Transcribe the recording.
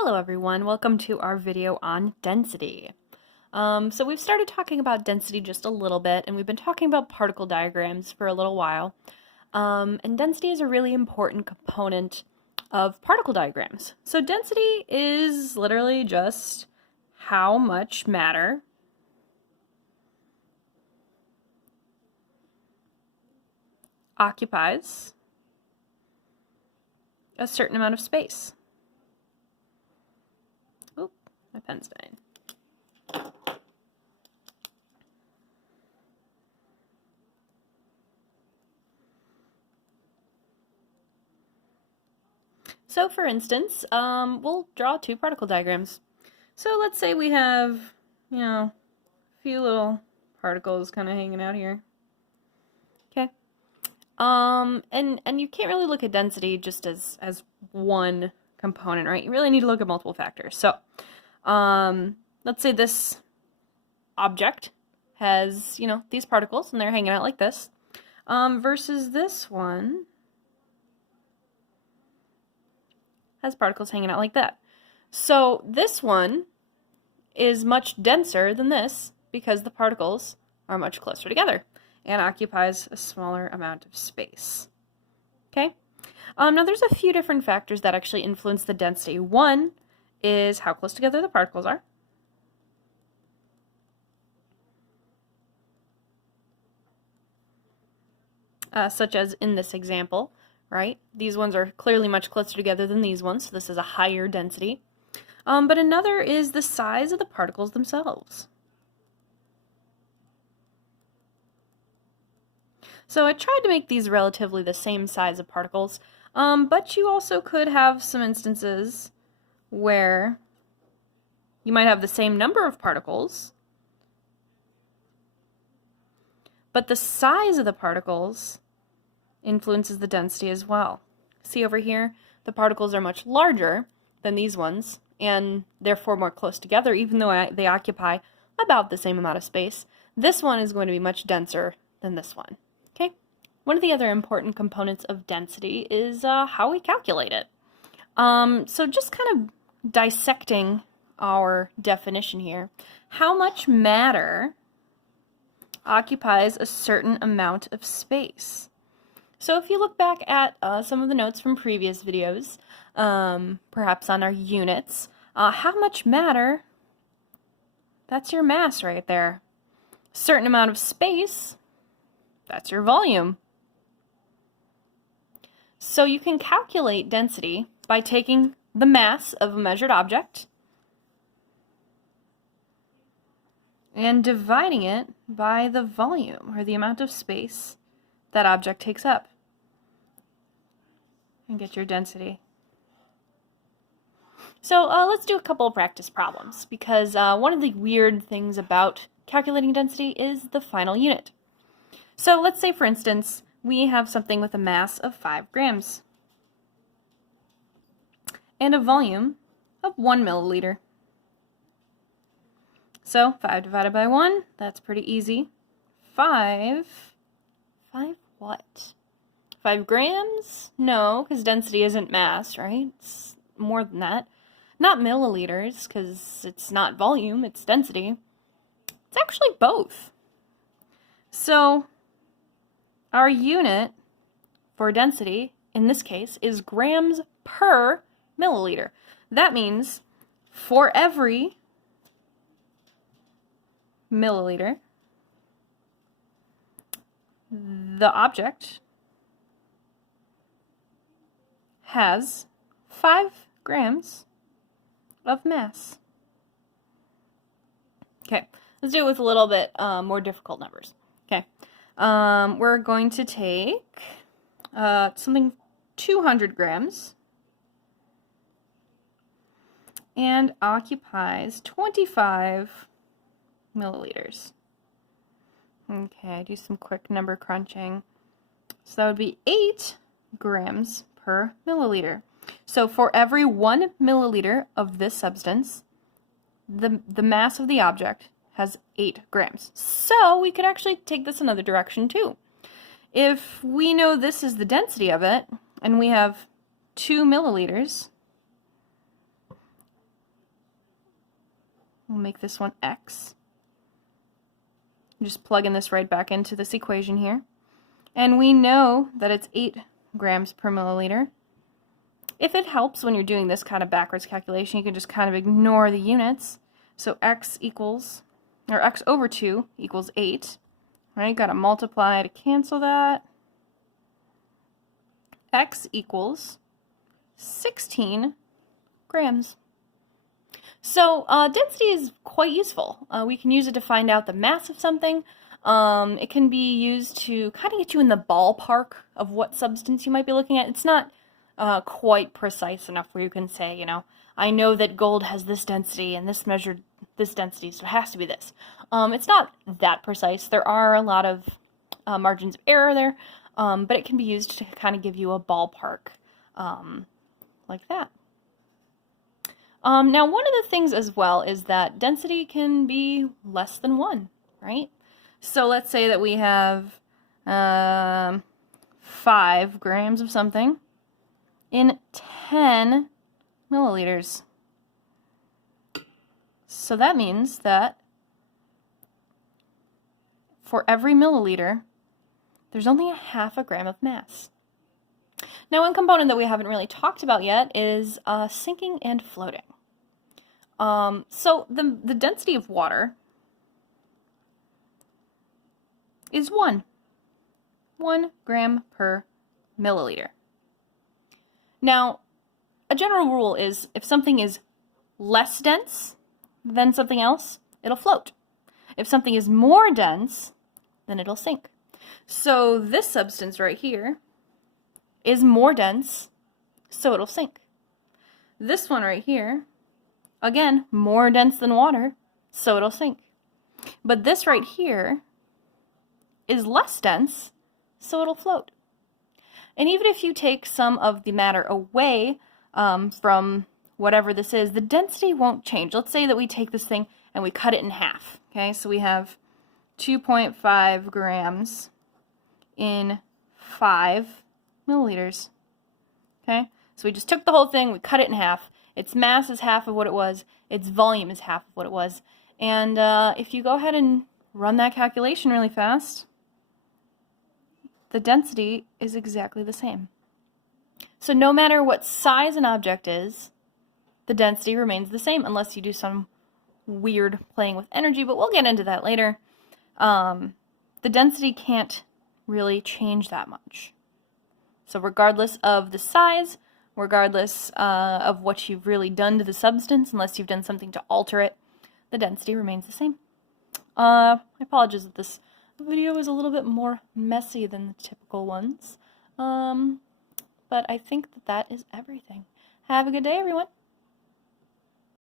Hello everyone, welcome to our video on density. So we've started talking about density just a little bit, and we've been talking about particle diagrams for a little while. And density is a really important component of particle diagrams. So density is literally just how much matter occupies a certain amount of space. Oop, my pen's dying. So for instance, we'll draw two particle diagrams. So let's say we have, a few little particles kind of hanging out here. Okay. And you can't really look at density just as one component, right? You really need to look at multiple factors. So, let's say this object has, these particles and they're hanging out like this, versus this one has particles hanging out like that. So this one is much denser than this because the particles are much closer together and occupies a smaller amount of space. Okay? Now there's a few different factors that actually influence the density. One is how close together the particles are. Such as in this example, right? These ones are clearly much closer together than these ones, so this is a higher density. But another is the size of the particles themselves. So I tried to make these relatively the same size of particles, but you also could have some instances where you might have the same number of particles, but the size of the particles influences the density as well. See over here, the particles are much larger than these ones, and therefore more close together, even though they occupy about the same amount of space. This one is going to be much denser than this one. Okay? One of the other important components of density is how we calculate it. So just kind of dissecting our definition here, how much matter occupies a certain amount of space? So if you look back at some of the notes from previous videos, perhaps on our units, how much matter, that's your mass right there. Certain amount of space, that's your volume. So you can calculate density by taking the mass of a measured object and dividing it by the volume, or the amount of space that object takes up, and get your density. So let's do a couple of practice problems, because one of the weird things about calculating density is the final unit. So let's say, for instance, we have something with a mass of 5 grams and a volume of 1 milliliter. So 5 divided by 1, that's pretty easy. 5 what? 5 grams? No, because density isn't mass, right? It's more than that. Not milliliters, because it's not volume, it's density. It's actually both. So our unit for density, in this case, is grams per milliliter. That means for every milliliter, the object has 5 grams of mass. Okay, let's do it with a little bit more difficult numbers. Okay, we're going to take something 200 grams and occupies 25 milliliters. Okay, do some quick number crunching. So that would be 8 grams per milliliter. So for every 1 milliliter of this substance, the mass of the object has 8 grams. So we could actually take this another direction too. If we know this is the density of it, and we have 2 milliliters, We'll make this one x. Just plugging this right back into this equation here. And we know that it's 8 grams per milliliter. If it helps when you're doing this kind of backwards calculation, you can just kind of ignore the units. So x over 2 equals 8. Right? Got to multiply to cancel that. X equals 16 grams. So density is quite useful. We can use it to find out the mass of something. It can be used to kind of get you in the ballpark of what substance you might be looking at. It's not quite precise enough where you can say, you know, I know that gold has this density and this measured this density, so it has to be this. It's not that precise. There are a lot of margins of error there, but it can be used to kind of give you a ballpark like that. Now, one of the things as well is that density can be less than 1, right? So let's say that we have 5 grams of something in 10 milliliters. So that means that for every milliliter, there's only a half a gram of mass. Now, one component that we haven't really talked about yet is sinking and floating. So the density of water is 1 gram per milliliter. Now, a general rule is if something is less dense than something else, it'll float. If something is more dense, then it'll sink. So this substance right here is more dense, so it'll sink. This one right here, again, more dense than water, so it'll sink. But this right here is less dense, so it'll float. And even if you take some of the matter away from whatever this is, the density won't change. Let's say that we take this thing and we cut it in half. Okay, so we have 2.5 grams in 5 milliliters. Okay, so we just took the whole thing, we cut it in half. Its mass is half of what it was, its volume is half of what it was. And if you go ahead and run that calculation really fast, the density is exactly the same. So no matter what size an object is, the density remains the same unless you do some weird playing with energy, but we'll get into that later. The density can't really change that much. So regardless of the size, regardless of what you've really done to the substance, unless you've done something to alter it, the density remains the same. I apologize that this video is a little bit more messy than the typical ones, but I think that is everything. Have a good day, everyone.